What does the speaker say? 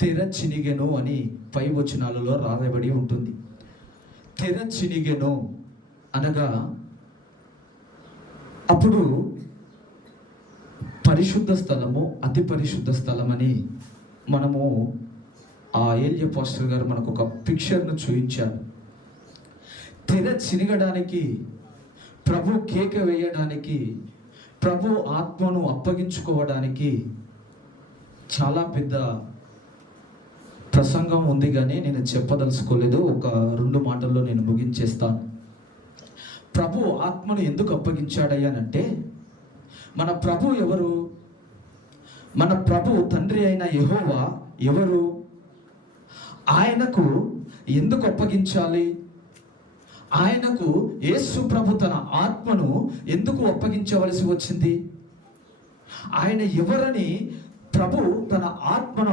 తెర చినిగెను అని పై వచనాలలో రాయబడి ఉంటుంది. తెర చినిగెను అనగా అప్పుడు పరిశుద్ధ స్థలము, అతి పరిశుద్ధ స్థలం అని మనము ఆ ఏలియా పాస్టర్ గారు మనకు ఒక పిక్చర్ను చూపించారు. తెర చినిగడానికి, ప్రభు కేక వేయడానికి, ప్రభు ఆత్మను అప్పగించుకోవడానికి చాలా పెద్ద ప్రసంగం ఉంది, కానీ నేను చెప్పదలుచుకోలేదు. ఒక 2 మాటల్లో నేను ముగించేస్తాను. ప్రభు ఆత్మను ఎందుకు అప్పగించాడయ్యానంటే, మన ప్రభు ఎవరు? మన ప్రభు తండ్రి అయిన యెహోవా ఎవరు? ఆయనకు ఎందుకు అప్పగించాలి? ఆయనకు యేసు ప్రభు తన ఆత్మను ఎందుకు అప్పగించవలసి వచ్చింది? ఆయన ఎవరని ప్రభు తన ఆత్మను